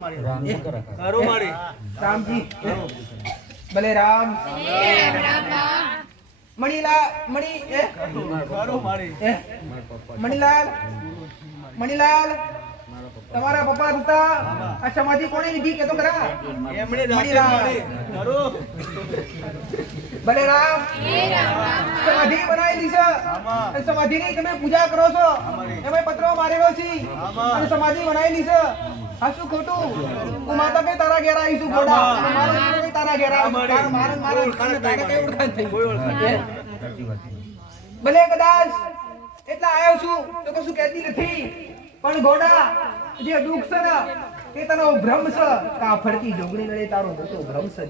ખરું મારી. રામજી. ભલે રામ. મણીલા મણી એ? ખરું મારી. એ? મણીલાલ મણીલાલ. તમારા પપ્પા હતા આ સમાધિ કોણે લીધી? કે તો ખરા એમણે મણીલાલ. ભલે રામ. સમાધિ બનાવેલી છે. આમાં. અને તમે પૂજા કરો છો. તમે એમાં પત્રો મારેલો છે. અને સમાધિ બનાવેલી છે. આ શું ખોટું. હું માતા કઈ તારા ઘેર આવીશું ગોડા. મારો કઈ તારા ઘેર આવીશું. અમારી. તારા મારા મારા કોઈ ઓળખાણ તારા કઈ ઓળખાણ થઈ? કોઈ ઓળખાણ ભલે કદાચ એટલા આવ્યો છું તો કશું કહેતી નથી. પણ ગોડા જે દુઃખ છે ને એ તારો ભ્રમ છે. કા ફરતી જોગણી નડે તારો મોટો ભ્રમ છે?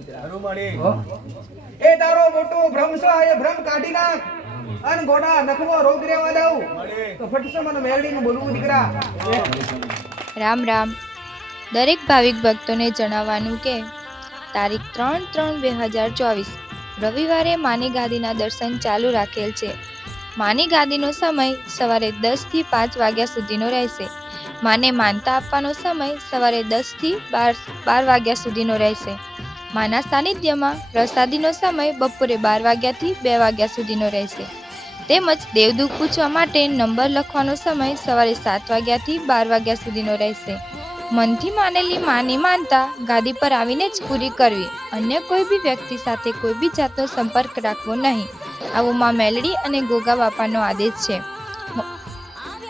એ તારો મોટો ભ્રમ છે એ ભ્રમ કાઢી નાખ. અને ગોડા નખવો રોગ રેવા દઉં. તો ફટસે મને મેરડીનું બોલવું દીકરા. રામ રામ. દરેક ભાવિક ભક્તોને જણાવવાનું કે તારીખ ત્રણ ત્રણ બે હજાર ચોવીસ રવિવારે માની ગાદીના દર્શન ચાલુ રાખેલ છે. માની ગાદીનો સમય સવારે દસથી પાંચ વાગ્યા સુધીનો રહેશે. માને માનતા આપવાનો સમય સવારે દસથી બાર બાર વાગ્યા સુધીનો રહેશે. માના સાનિધ્યમાં પ્રસાદીનો સમય બપોરે બાર વાગ્યાથી બે વાગ્યા સુધીનો રહેશે. તેમજ દેવદૂત પૂછવા માટે નંબર લખવાનો સમય સવારે સાત વાગ્યાથી બાર વાગ્યા સુધીનો રહેશે. મનથી માનેલી માની માનતા ગાદી પર આવીને જ પૂરી કરવી. અન્ય કોઈ બી વ્યક્તિ સાથે કોઈ બી જાતનો સંપર્ક રાખવો નહીં. આવો માં મેલડી અને ગોગા બાપાનો આદેશ છે.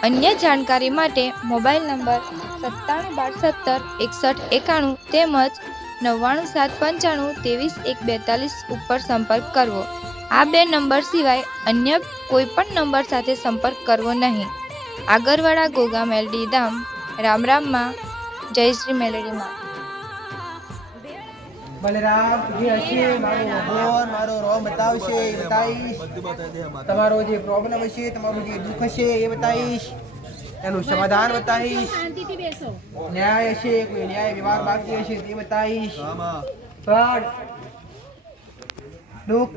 અન્ય જાણકારી માટે મોબાઈલ નંબર સત્તાણું બાર સત્તર એકસઠ એકાણું તેમજ નવ્વાણું સાત પંચાણું ત્રેવીસ એક બેતાલીસ ઉપર સંપર્ક કરવો. આ બે નંબર સિવાય અન્ય કોઈ પણ નંબર સાથે સંપર્ક કરવો નહીં. આગરવાડા ગોગા મેલડી ધામ, રામ રામમાં જય શ્રી મેલડીમાં બલરામ, જે હશે. મારો ભગવાન મારો રોમ બતાવશે, એ બતાવીશ. તમારો જે પ્રોબ્લેમ હશે, તમારું જે દુઃખ હશે, એ બતાવીશ. એનું સમાધાન બતાવીશ. ન્યાય હશે, કોઈ ન્યાય વ્યવહાર બાકી હશે, તે બતાવીશ. પણ દુઃખ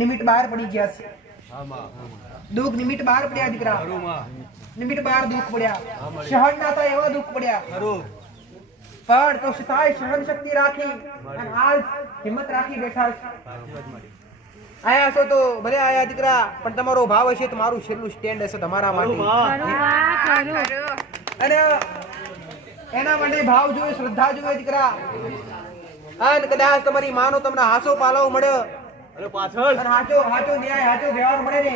નિમિટ બહાર પડી ગયા છે. દુઃખ નિમિટ બહાર પડ્યા દીકરા. ખરું બહાર દુઃખ પડ્યા. સહન ના થાય એવા દુઃખ પડ્યા. પણ તો છતાંય સહન શક્તિ રાખી અને આજ હિંમત રાખી બેઠા આયા છો તો ભલે આયા દીકરા પણ તમારો ભાવ હશે તો મારું છેલ્લું સ્ટેન્ડ હશે તમારા માટે. અને એના માટે ભાવ જોઈએ શ્રદ્ધા જોઈએ દીકરા. અને કદાચ તમારી માનો તમને હાસો પાલવ મળે. અરે પાછળ. અને હાચો હાચો ન્યાય હાચો વ્યવહાર મળે ને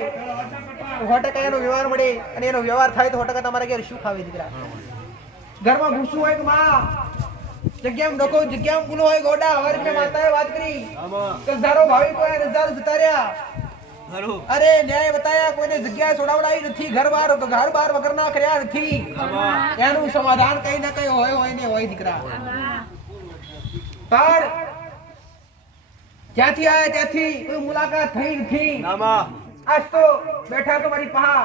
સો ટકા એનો વ્યવહાર મળે અને એનો વ્યવહાર થાય તો સો ટકા તમારા ઘેર શું ખાવે દીકરા? ઘરમાં ઘૂસવું હોય કે માં જગ્યામાં ડકો જગ્યામાં ગુનો હોય ગોડા હવારે મેં માતાએ વાત કરી. આમાં. દસધારો ભાવિક હોય જતા રહ્યા અરે ન્યાય બતાયા કોઈને જગ્યાએ છોડાવડાવી નથી ઘર બાર ઘર બાર વગરના કર્યા નથી. એનું સમાધાન કઈ ના કઈ હોય હોય ને હોય દીકરા. પણ જ્યાંથી આયા ત્યાંથી કોઈ મુલાકાત થઈ નથી. આજ તો બેઠા તમારી પહા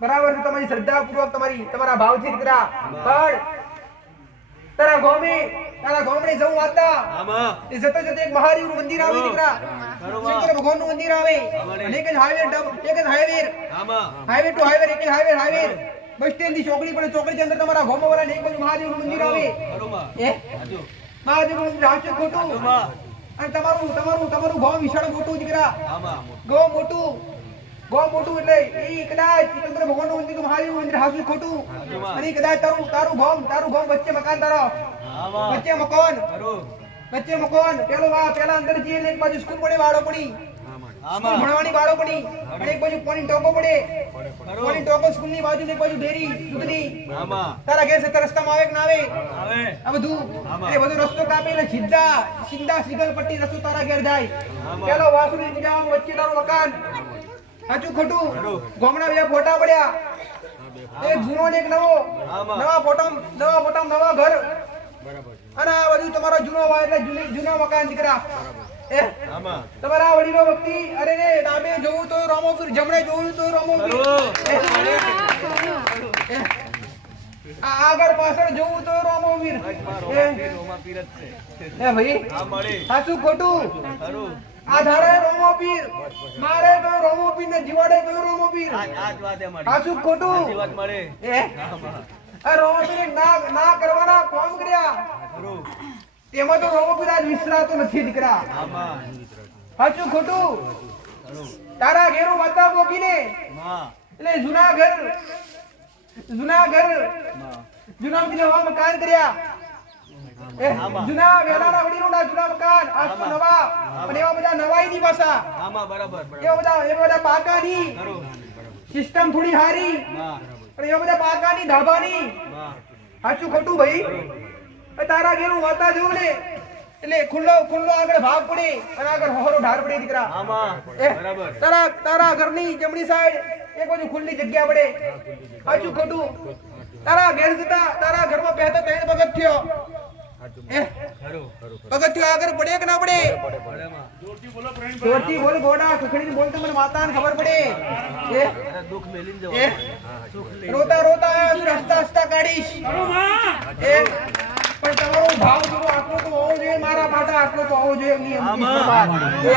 બરાબર તમારી શ્રદ્ધા પૂર્વક તમારી તમારા ભાવથી દીકરા પણ તારા ગોમે તારા ગોમડે જવું વાતા એ જતો જતો એક મહાદેવનું મંદિર આવે દીકરા શંકર ભગવાન ભગવાનનું મંદિર આવે. અને એક જ હાઈવે એક જ હાઈવે હાઈવે ટુ હાઈવે એક જ હાઈવે હાઈવે બસ સ્ટેન્ડથી ચોકડી પડે ચોકડી ની અંદર તમારા ગોમો વાળા ને એક બાજુ મહાદેવનું મંદિર આવે. મહાદેવનું મંદિર આવશે ખોટું. અને તમારું તમારું તમારું ભાવ વિશાળ મોટું દીકરા ગૌ મોટું. ગો મોટું. એટલે એ કદાચ ચંદ્ર ભગવાનનું મંદિર તો મહાદેવ મંદિર હાચું ખોટું. અને કદાચ તારું તારું ભોમ તારું ભોમ વચ્ચે મકાન તારો. વચ્ચે મકાન. વચ્ચે મકાન. પેલો વા પેલા અંદર જઈએ ને એક બાજુ સ્કૂલ પડે વાળો પડી. સ્કૂલ ભણવાની પડી. અને એક બાજુ પોની ટોકો પડે. ખરું ટોકો સ્કૂલની બાજુ ને એક બાજુ ડેરી દૂધની. તારા ઘેર છે રસ્તામાં આવે કે ના આવે? આ બધું. એ બધો રસ્તો કાપી એટલે સીધા સીધા સિગલ પટ્ટી રસ્તો તારા ઘેર જાય. પેલો વાસુ ની નિજામ વચ્ચે તારું મકાન. સાચું ખોટું? ગામડા બે ફોટા પડ્યા. એક જૂનો ને એક નવો. નવા ફોટા નવા ફોટા નવા ઘર. અને આ બધું તમારો જૂનો હોય એટલે જૂના મકાન દીકરા. તમારા વડીલો ભક્તિ અરે રે ડાબે જોવું તો રામોપીર જમણે જોવું તો રામોપીર. ખરું આગળ પાછળ જોવું તો રામોપીર. રોમા એ, પીર રોમા પીર ભાઈ સાચું ખોટું. આધારે રોમો પીર મારે તો રોમો પીર ને જીવાડે તો રોમો પીર મારી. સાચું ખોટું. મળે. એ. આ રોમો પીર ના ના કરવાના કોમ કર્યા. તેમાં તો રોગો આજ વિસરાતો નથી દીકરા. સાચું ખોટું? તારા ઘેરો વાતા પોકીને એટલે જૂના ઘર જૂના ઘરમાં. જૂના મજીને નવા મકાન કર્યા. એ. જૂના વેલાના વડીલોના જૂના મકાન આજ નવા. પણ એવા બધા નવાઈ ની પાછા. આમાં બરાબર એવા બધા એવા બધા પાકાની સિસ્ટમ થોડી હારી પણ એવા બધા પાકાની ધાબાની સાચું ખોટું ભાઈ. એ તારા ઘેરું વાતા જોઉં ને એટલે ખુલ્લો ખુલ્લો આગળ ભાગ પડે અને આગળ હોરો ઢાર પડે દીકરા. આમાં બરાબર. તારા તારા ઘરની જમણી સાઈડ એક બાજુ ખુલ્લી જગ્યા પડે આજુ ખોટું. તારા ઘેર જતા તારા ઘરમાં પહેતા ત્રણ ખરું પગથિયો આગળ પડે કે ના પડે? જોરથી બોલ ગોડા બોલ તો મને માતાને ખબર પડે. દુઃખ રોતા રોતા રસ્તા રસ્તા કાઢીશ. એ પણ તમારો ભાવ થોડો આટલો તો હોવો જોઈએ મારા માટે આટલો તો હોવો જોઈએ. એ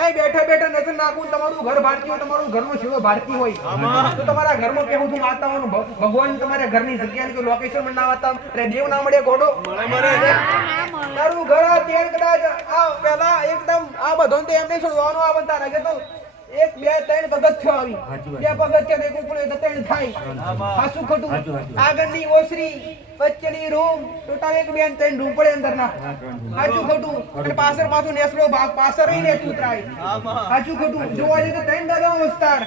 અહીં બેઠા બેઠા નજર નાખું તમારું ઘર ભારતી હોય તમારું ઘરનો શિવો ભારતી હોય. આમાં. તો તમારા ઘરમાં કેવું છું માતાઓનું ભગવાન તમારા ઘરની જગ્યાની કોઈ લોકેશન પણ ના વાતા અરે દેવ ના મળે ઘોડો. તારું ઘર આ ત્યાં કદાચ આ પેલા એકદમ આ બધો એમ એમને છોડવાનો આ બધા લાગે તો એક બે ત્રણ પગથિયો આવી. બે પગથિયા ને એક ઉપર ત્રણ થાય. સાસુ ખોટું. આગળની ઓસરી વચ્ચેની રૂમ ટોટલ એક બે ત્રણ રૂમ પડે અંદરના. હાચું ખોટું. અને પાછળ પાછું નેસલો ભાગ પાછળ રહી નેસલું સાચું ખોટું. જોવા જઈએ તો ત્રણ દાદા વિસ્તાર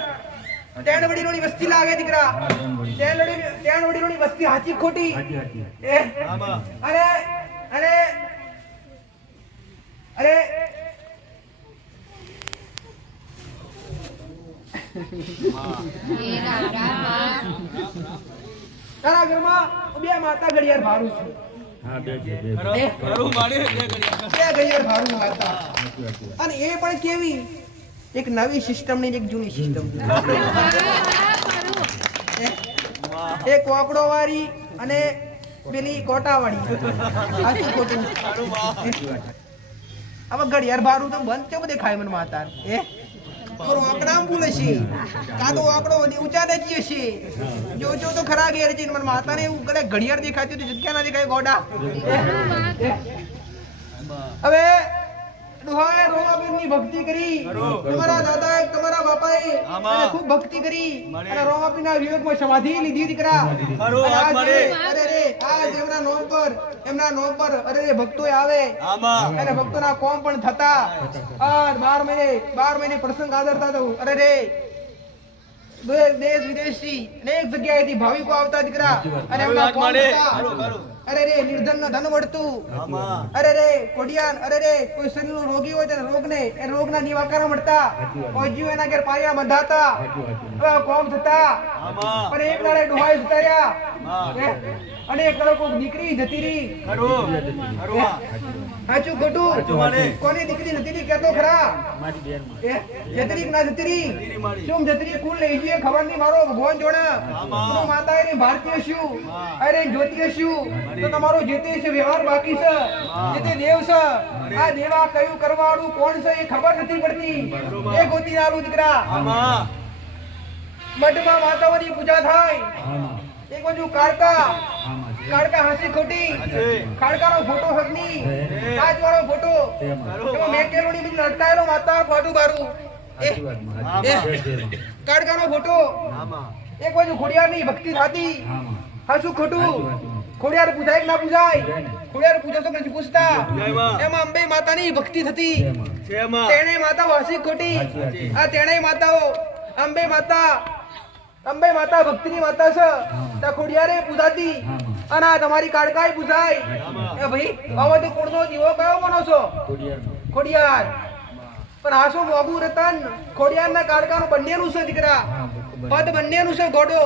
ત્રણ વડીલોની વસ્તી લાગે દીકરા. ત્રણ ત્રણ વડીલોની વસ્તી હાચી ખોટી? એ અને અરે અરે અરે તારા ઘરમાં બે માતા ઘડિયાળ ભારું અને એ પણ કેવી એક નવી સિસ્ટમ એક જૂની સિસ્ટમ એ વાપડો વાળી અને પેલી કોટા વાળી સાચું ખોટું ખરું વાહ. હવે ઘડિયાળ ભારું તો બંધ કેમ દેખાય મને માતા એ ઓર વાકડામ ભૂલે છે. કાં તો આપણો ઊંચા દેખીએ છે જો જો તો ખરા ઘેર છે મને માતાને એવું કરે ઘડિયાળ દેખાતી હતી જગ્યા ના દેખાય ગોડા. હવે ડોહાએ રોમાપીરની ભક્તિ કરી. તમારા દાદાએ તમારા બાપાએ અને ખૂબ ભક્તિ કરી. અને રોમાપીરના વિવેકમાં સમાધિ લીધી દીકરા. ખરું, અને વાત આજે- મળી. અરે રે આજ એમના નોમ પર એમના નોમ પર અરે રે ભક્તો આવે. અને ભક્તોના કોમ પણ થતા. આ બાર મહિને બાર મહિને પ્રસંગ આદરતા તો અરે રે દેશ વિદેશથી અનેક જગ્યાએથી ભાવિકો આવતા દીકરા. અને. અરે રે નિર્ધન ધન મળતું. અરે રે કોડિયાન અરે રે કોઈ શરીરનો રોગી હોય તો રોગને એ રોગના નિવાકરણ મળતા. કોઈ જીવ એના ઘેર પાયા બંધાતા. કોમ થતા. આમાં. પણ એક દાડે ડોહાઈ સુતાર્યા. અને એક દીકરી જતી રહી. સાચું ખોટું? કોની દીકરી નથી કેતો ખરા. એ જતરી ના જતરી શું જતરી કુલ લઈ જઈએ ખબર નહીં મારો ભગવાન જોડે. માતા એની ભારતીય છું. અરે જ્યોતિય છું. તો તમારો જે તે છે વ્યવહાર બાકી છે. જે તે દેવ છે. આ દેવા કયું કરવાવાળું કોણ છે એ ખબર નથી પડતી. એ ગોતી દીકરા. મઠમાં માતાઓની પૂજા થાય. એક બાજુ કાળકા. કાળકા હસી ખોટી. હસી. કાળકાનો ફોટો હગની. કાચવાળો ફોટો. ખરું કેરોની વાહ. લટકાયેલો માતા ફોટું બારું કાળકાનો ફોટો. એક બાજુ ખોડિયારની ભક્તિ થતી હસું ખોટું. ખોડિયાર પૂજાય ના પૂજાય? ખોડિયાર પૂજા તો નથી પૂછતા. એમાં અંબે માતાની ભક્તિ થતી. તેણે માતાઓ વાસી ખોટી. આ તેણે માતાઓ અંબે માતા અંબે માતા ભક્તિની માતા છે ત્યાં ખોડિયારે પૂજાતી. અને આ તમારી કાળકાઈ પૂજાય. એ ભાઈ બાબા તો કોણનો દીવો કયો બનો છો? ખોડિયાર. પણ આ શું બાબુ રતન? ખોડિયાર ના કાળકાનું બંનેનું છે દીકરા. પદ બંનેનું છે ઘોડો.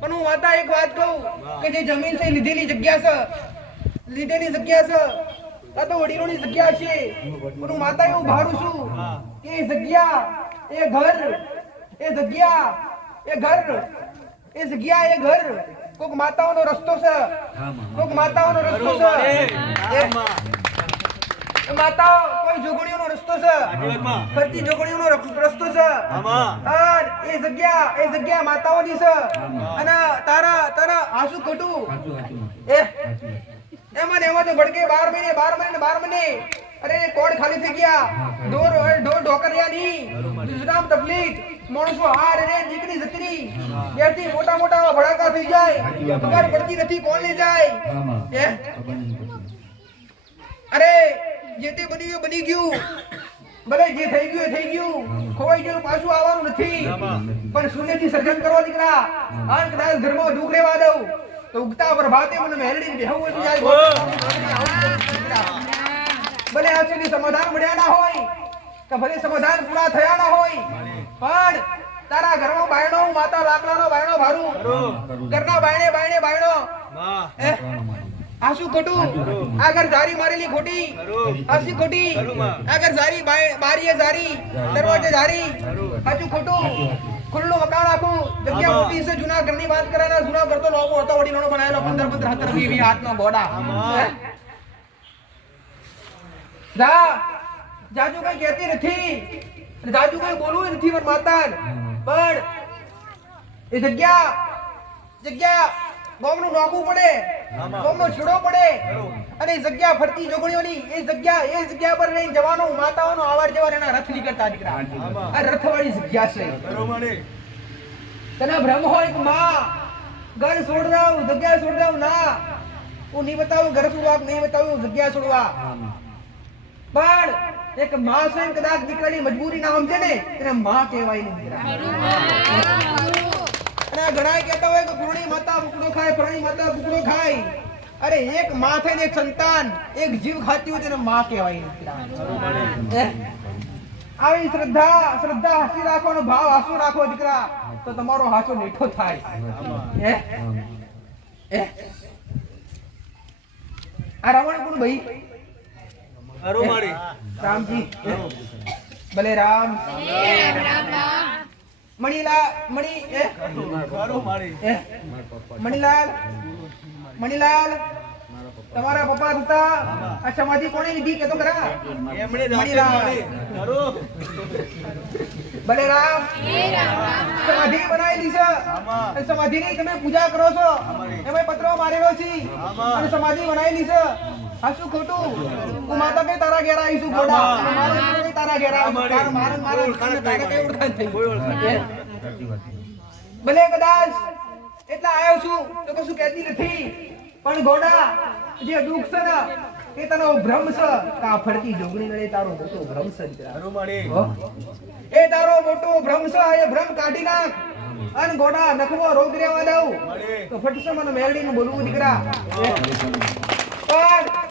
પણ હું માતા એક વાત કહું, કે જે જમીન છે લીધેલી જગ્યા છે લીધેલી જગ્યા છે આ તો વડીલોની જગ્યા છે. પણ હું માતા એવું ભાડું છું. એ જગ્યા, એ ઘર, એ જગ્યા એ ઘર. એ જગ્યા એ ઘર. કોક માતાઓનો રસ્તો છે. કોક માતાઓનો રસ્તો છે. એ આમાં માતા કોઈ જોગણીઓનો રસ્તો છે. ફરતી જોગણીઓનો રસ્તો છે. એ જગ્યા એ જગ્યા માતાઓની છે. અને તારા તારા આંસુ ખોટું. એ. એમાં ને એમાં તો ભડકે બાર મહિને બાર મહિને બાર મહિને. અરે કોડ ખાલી થઈ ગયા? ઢોર ઢોર ઢોકરિયા ની તકલીફ માણસો હાર રે દીકરી જતરી. બેથી મોટા મોટા ભડાકા થઈ જાય. પગાર પડતી નથી કોને જાય? અરે જે તે બની ગયું બની ગયું. ભલે જે થઈ ગયું થઈ ગયું. ખોવાઈ ગયું પાછું આવવાનું નથી. પણ શૂન્યથી સર્જન કરવા દીકરા. અને કદાચ ઘરમાં દુઃખ રહેવા દઉં. તો ઉગતા પર ભાતે મને મહેરડી બેહવું હોય જાય. ભલે આ સુધી સમાધાન મળ્યા ના હોય કે ભલે સમાધાન પૂરા થયા ના હોય પણ તારા ઘરમાં બાયણો માતા લાકડાનો બાયણો ભારું ઘરના બાયણે બાયણે બાયણો. એ આસુ ખોટું? આગળ જારી મારેલી ખોટી. આસી ખોટી? આગળ જારી બાય- બારીએ જારી દરવાજે જારી હજુ ખોટું. ખુલ્લું મકાન આખું. જગ્યા મોટી છે જૂના ઘરની વાત કરે ને જૂના ઘર તો લોકો હતો વડીલોનો બનાવેલો પંદર પંદર સત્તર વીસ વીસ હાથનો ગોડા હે? જા. જાજુ કઈ કહેતી નથી. જાજુ કઈ બોલવું નથી પણ માતા પણ એ જગ્યા જગ્યા બોમ્બનું નોકવું પડે બોમ્બનો છીડો પડે. અને એ જગ્યા ફરતી જોગણીઓની એ જગ્યા એ જગ્યા પર લઈને જવાનો માતાઓનો આવાર જવાર એના રથ નીકળતા દીકરા. આ રથવાળી જગ્યા છે. તને ભ્રમ હોય કે માં ઘર છોડ દઉં જગ્યા છોડ દઉં ના. હું નહીં બતાવું ઘર છોડવા નહીં બતાવું જગ્યા છોડવા. પણ એક માં છે કદાચ દીકરાની મજબૂરી ના સમજે ને એને માં કહેવાય નહીં. અને ઘણા કહેતા હોય કે પૂર્ણી માતા બુકડો ખાય પૂર્ણી માતા બુકડો ખાય. અરે એક માં થઈને એક સંતાન, એક જીવ ખાતી હોય તેને માં કહેવાય નહીં. આવી શ્રદ્ધા શ્રદ્ધા હસી રાખવાનો ભાવ હાસુ રાખો દીકરા, તો તમારો હાસો મીઠો થાય? આ રાવણ કોણ ભાઈ રામજી. ભલે રામ. મણીલા મણી એ? મણીલાલ મણીલાલ તમારા પપ્પા હતા આ સમાધિ કોણે લીધી? કે તો ખરા? એમણે મણીલાલ. ભલે રામ. સમાધિ બનાવેલી છે. સમાધિ ની તમે પૂજા કરો છો. એમાં પત્રો મારેલો છે. અને સમાધિ બનાવેલી છે. હાચું ખોટું? હું માતા કઈ તારા ઘેર આવીશું ગોડા મારા કઈ તારા ઘેર આવીશું. તારા મારા મારા ઓળખાણ કઈ ઓળખાણ થઈ ભલે કદાચ એટલા આવ્યો છું તો કશું કહેતી નથી. પણ ગોડા જે દુઃખ છે ને એ તને ભ્રમ છે. કા ફરતી જોગણી નડે તારો મોટો ભ્રમ છે? એ તારો મોટો ભ્રમ છે આ એ ભ્રમ કાઢી નાખ. અન ગોડા નખવો રોગ રેવા દઉં. તો ફટશે મને મેરડીનું બોલવું દીકરા. પણ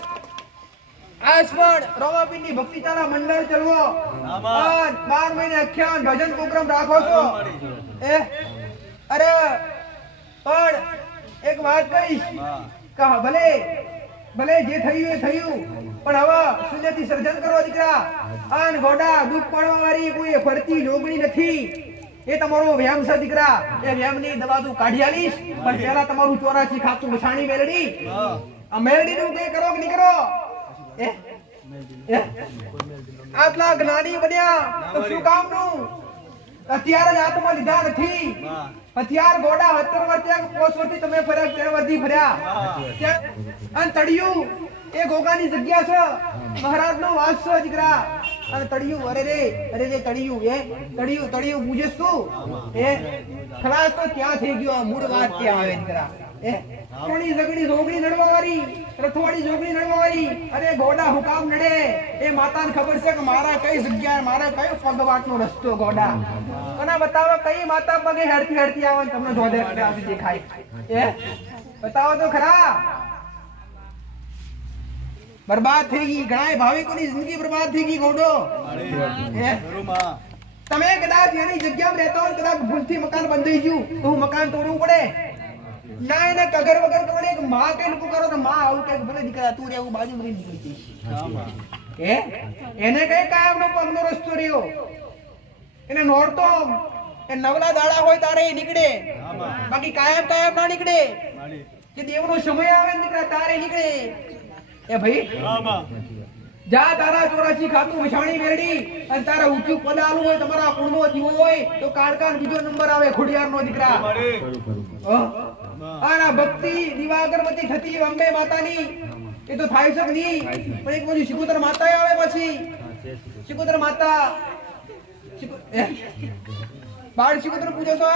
આજ પણ રોમાપીરની ભક્તિ તારા મંડળ ચલવો. આમાં. અને બાર મહિને અખ્યાન ભજન પ્રોગ્રામ રાખો છો. એ અરે પણ એક વાત કહીશ. કે ભલે ભલે જે થયું એ થયું પણ હવે શૂન્યથી સર્જન કરો દીકરા. આન ગોડા દુઃખ પડવા વાળી કોઈ ફરતી જોગણી નથી. એ તમારો વ્યાયામ છે દીકરા. એ વ્યાયામની દવા તું કાઢી આલીશ પણ પહેલા તમારું ચોરાસી ખાતું મસાણી મેલડી. આ મેલડી નું કઈ કરો કે નહીં કરો? આટલા જ્ઞાની બન્યા તો શું કામનું? હથિયાર જ હાથમાં લીધા નથી. હથિયાર ગોડા હતર વર્ત્યા કોસ વર્તી તમે ફર્યા તેર વર્તી ફર્યા. અને તળિયું એ ગોગાની જગ્યા છે. મહારાજ નો વાસ છે દીકરા. અને તળિયું અરે રે અરે રે તળિયું એ તળિયું તળિયું બુજે શું એ ખલાસ તો ત્યાં થઈ ગયો? મૂળ વાત ત્યાં આવે દીકરા? જગ્યા બતાવો તો ખરા. બરબાદ થઈ ગઈ. ઘણા ભાવિકોની જિંદગી બરબાદ થઈ ગઈ, ગોડો. તમે કદાચ એની જગ્યામાં રહેતો હોય કદાચ ભૂલથી મકાન બંધાઈ ગયું, તો મકાન તોડવું પડે. ના એને કગર વગર કરો એક માં કઈ લોકો કરો તો માં આવું કંઈક ભલે દીકરા તું રે એવું બાજુ મરી નીકળી જઈશ. હે એને કઈ કાયમ નો પગનો રસ્તો રહ્યો? એને નોરતો એ નવલા દાડા હોય તારે નીકળે. બાકી કાયમ કાયમ ના નીકળે. કે દેવનો સમય આવે ને દીકરા તારે નીકળે. એ ભાઈ જા તારા ચોરાશી ખાતું વિછાણી મેરડી અને તારા ઊંચું પદ આલું હોય તમારા કુળનો જીવો હોય તો કારકાન બીજો નંબર આવે ખોડિયારનો દીકરા. આના ભક્તિ દિવાગરમતી થતી અંબે માતાની. એ તો થાય છે નહીં? પણ એક બાજુ શિકોતર માતા આવે પછી. શિકોતર. માતા. બાળ શિકોતર પૂજો છો?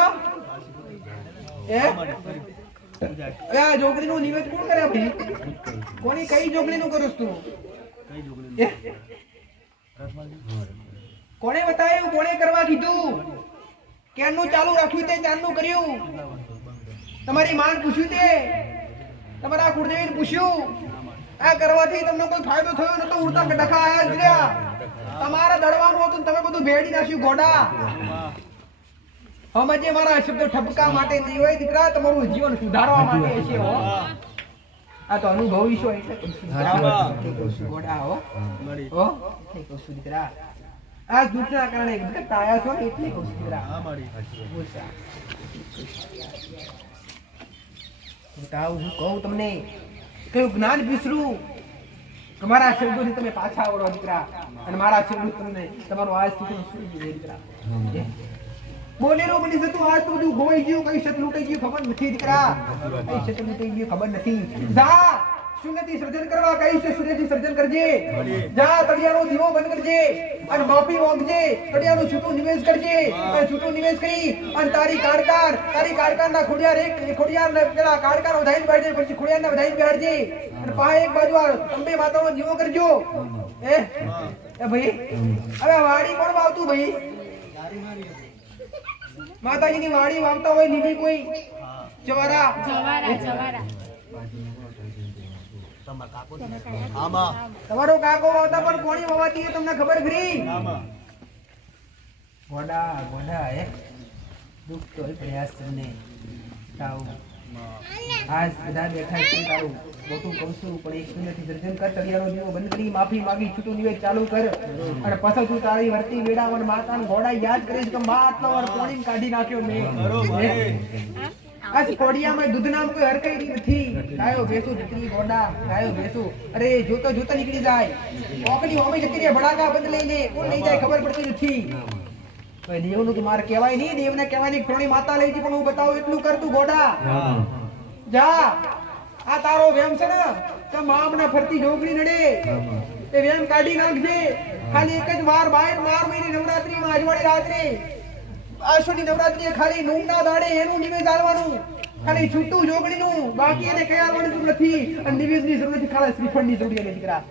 એ આ જોગણીનું નિવેદ કોણ કરે ભાઈ કોની કઈ જોગણીનું કરું તું? કોણે બતાવ્યું? કોણે કરવા કીધું? ક્યારનું ચાલુ રાખ્યું તે ચારનું કર્યું. તમારી માન પૂછ્યું તે? તમારા કુળદેવીને પૂછ્યું? આ કરવાથી તમને કોઈ ફાયદો થયો નતો? ઉડતા ડખા આયા જ રહ્યા. તમારે દડવાનું હતું તમે બધું ભેડી નાખ્યું ગોડા હમજે મારા શબ્દો ઠપકા માટે નહીં હોય દીકરા તમારું જીવન સુધારવા માટે છે હો. આ તો અનુભવ છો એટલે ગોડા હો હો. દીકરા. આ દુઃખના કારણે ભટકતા આવ્યા છો એટલે કહું છું દીકરા. બોલશા. હું કહું તમને. કયું જ્ઞાન વિસરું. કે મારા શબ્દોથી તમે પાછા આવડો દીકરા. અને મારા શબ્દો તમને તમારો આ સ્થિતિ દીકરા? બોલેલો બની જતું આજ તો બધું ગોઈ ગયું. કઈ શત લૂંટાઈ ગયું ખબર નથી દીકરા. કઈ શત ગયું ખબર નથી. જા. શૂન્યથી સર્જન કરવા કઈ છે શૂન્યથી સર્જન કરજે. જા તળિયાનો દીવો બંધ કરજે અને માફી માંગજે. તળિયાનું છૂટું નિવેશ કરજે. અને છૂટું નિવેશ કરી અને તારી કારકાર તારી કારકારના ખોડિયાર એક ખોડિયારને પેલા કારકાર વધાઈને બેઠજે પછી ખોડિયારને વધાઈને બેઠજે અને પાસે એક બાજુ આ અંબે માતાનો દીવો કરજો. એ એ ભાઈ હવે વાડી કોણ વાવતું ભાઈ? માતાજીની વાડી વાવતા હોય લીલી કોઈ? જવારા. જવારા જવારા. તમારો કાકો વાવતા પણ કોની વાવાતી એ તમને ખબર ખરી ગોડા ગોડા હે દુઃખ તો પ્રયાસ તમને તાવ. આજ બધા બેઠા છે તારું મોટું કહું છું પણ એક શૂન્યથી સર્જન કર તળિયાનો દીવો બંધ કરી માફી માગી છૂટું નિવેદ ચાલુ કર. અને પસંદ તું તારી વર્તી વેડાવણ માતાને ગોડા યાદ કરીશ કે મા આટલો વાર કોણી કાઢી નાખ્યો મેં. હે? આજ કોડિયામાં દૂધ નામ કોઈ હરકઈ નથી. ગાયો ભેસુ, દીકરી, ગોડા, ગાયો ભેસુ. અરે, જોતો જોતો નીકળી જાય. ઓકડી ઓમે જતી ભડાકા બંધ લઈ કોણ લઈ જાય ખબર પડતી નથી. દેવનું તો મારે કહેવાય નહીં. દેવને કહેવાય નહીં માતા લઈ પણ હું બતાવું, એટલું કરતું ગોડા. જા. આ તારો વેમ છે ને, તો મામને ફરતી જોગણી નડે. એ વેમ કાઢી નાખજે. ખાલી એક જ વાર બાર બાર મહિને નવરાત્રીમાં, અજવાળી રાત્રે. આશોની નવરાત્રી ખાલી નૂમના દાડે એનું નિવેદ આલવાનું ખાલી છૂટું જોગણીનું બાકી એને કઈ આલવાની જરૂર નથી. અને નિવેદની જરૂર નથી ખાલી શ્રીફળની જરૂર એને દીકરા.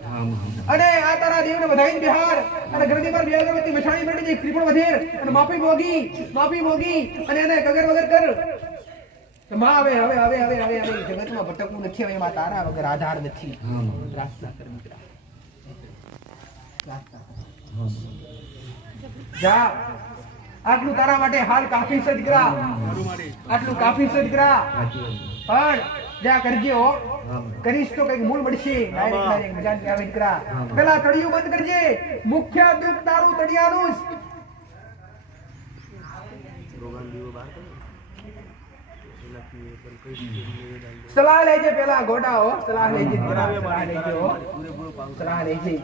અને આ તારા દેવને વધાઈને બિહાર અને ગરદી પર બે અગરબત્તી મછાણી મેળવી એક ત્રિપુણ વધેર અને માફી મોગી માફી મોગી અને એને કગર વગર કર. માં હવે હવે હવે હવે હવે હવે જગતમાં ભટકવું નથી હવે એમાં તારા વગર આધાર નથી. પ્રાર્થના કર દીકરા. પ્રાર્થના જા. આટલું તારા માટે હાલ કાફી છે દીકરા. આટલું કાફી છે દીકરા. પણ જા કરજે હો. કરીશ તો કંઈક મૂળ મળશે. ડાયરેક્ટ ડાયરેક્ટ મજા આવે દીકરા. પેલા તળિયું બંધ કરજે. મુખ્ય દુઃખ તારું તળિયાનું જ. સલાહ લેજે પેલા ગોડા હો. સલાહ લેજે સલાહ લેજે હો. સલાહ લેજે.